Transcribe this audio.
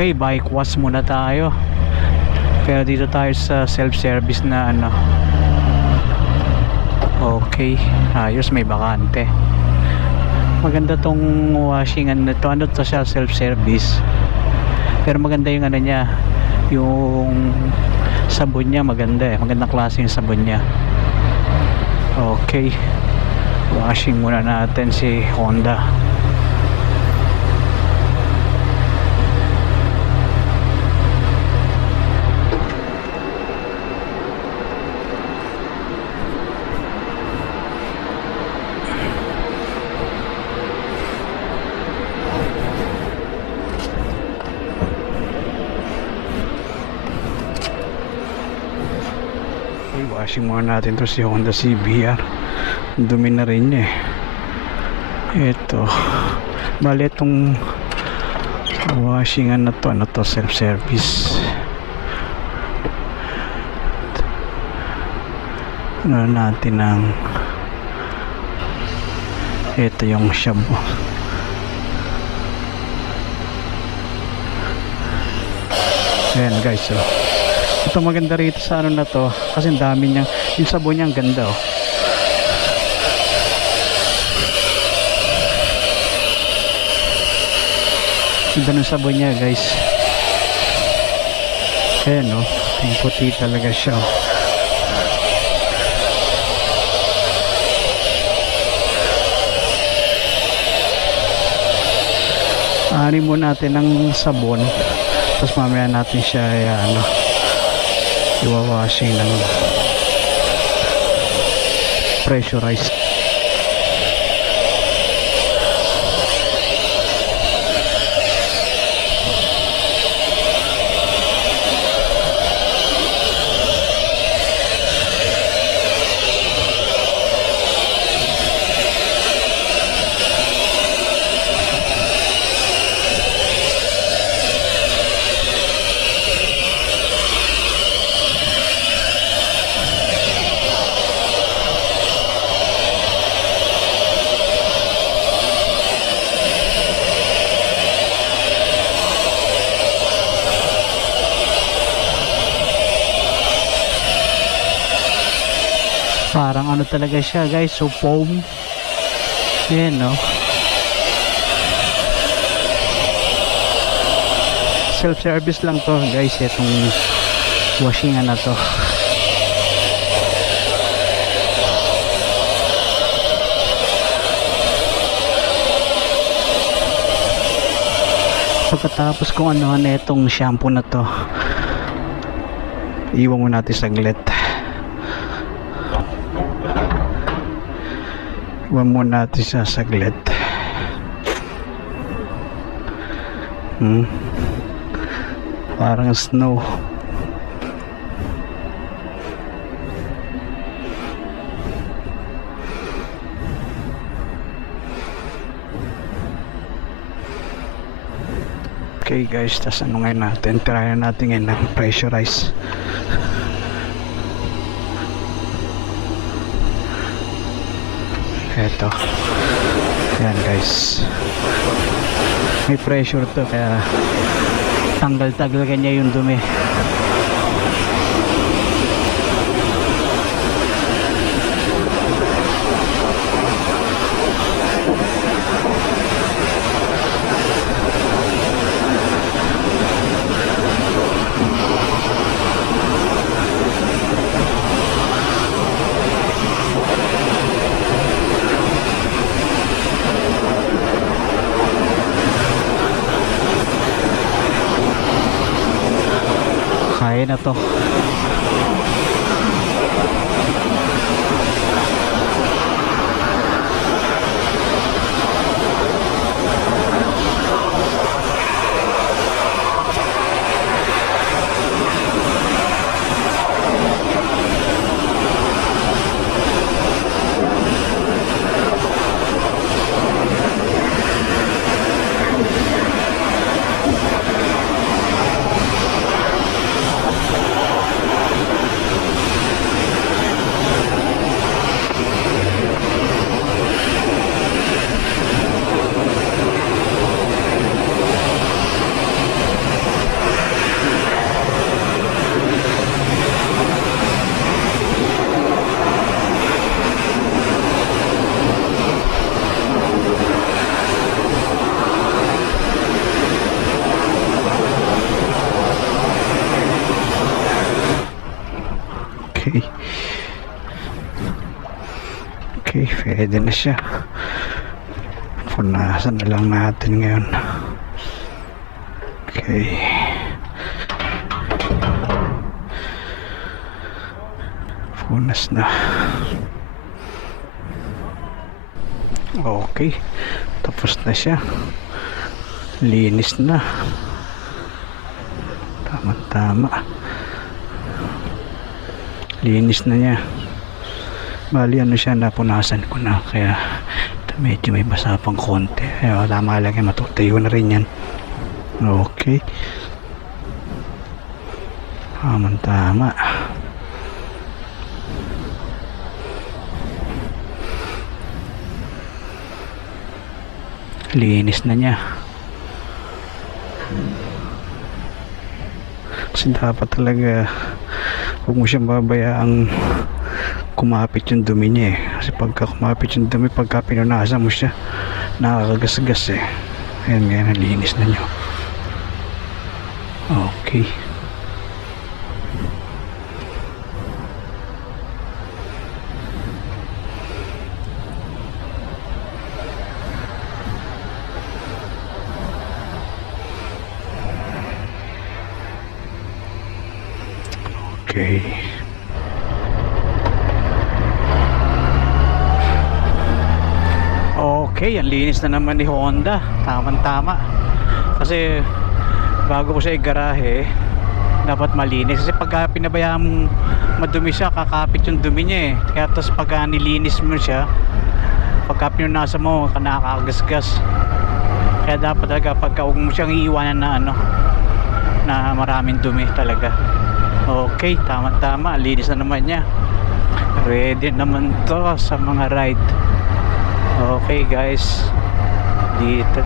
Okay, bike wash muna tayo. Pero dito tayo sa self-service na ano. Okay, ayos, may bakante. Maganda tong washingan na to. Ano to siya, self-service. Pero maganda yung ano niya, yung sabon niya maganda eh. Magandang klase yung sabon niya. Okay, washing muna natin si Honda. Washing muna natin to si Honda CBR. Dumi na rin niya eh. Ito, bali itong washingan na to, ano to, self-service. Ano natin ng ito yung shabu. Ayan guys, oh. Ito maganda rito sa ano na to kasi ang dami niyang, yung sabon niya ang ganda oh. Ganda ng sabon niya guys. Ayan oh, yung puti talaga siya oh. Aanin mo natin ng sabon tapos mamaya natin siya ano, iwawashing ng pressurized. Parang ano talaga siya guys, so foam. Ayan no, self-service lang to guys, itong washingan na to. Pagkatapos kung ano na itong shampoo na to, iwan mo natin saglit. Iwan mo natin sa saglit. Parang snow. Okay guys, tas ano ngayon natin, try natin ngayon ng pressurize. Eto, yan guys, may pressure to kaya tanggal-tanggal kanya yung dumi. Kaya na to. Okay. Okay, pwede na siya. Punasan na lang natin ngayon. Okay. Punas na. Okay. Tapos na siya. Linis na. Tama-tama. Linis na niya. Bali ano siya, napunasan ko na. Kaya medyo may basa pang konti. Kaya tama lang, matutayo na rin yan. Okay. Tama. Linis na niya. Kasi dapat talaga huwag mo siyang babayaang kumapit yung dumi niya eh. Kasi pagka kumapit yung dumi, pagka pinunasan mo siya, nakakagasgas eh. Ayan nga, nalinis na niyo. Okay. Okay. Okay, ang linis na naman ni Honda. Tama-tama. Kasi bago ko siya i-garahe, dapat malinis. Kasi pagka pinabayaan madumi siya, kakapit yung dumi niya eh. Kaya tapos pagka nilinis mo siya, pagka pinunasa mo, nakakagasgas. Kaya dapat talaga pagka huwag mo siyang iiwanan na na maraming dumi talaga. Okay, tama-tama. Linis na naman niya. Ready naman to sa mga ride. Okay guys, dito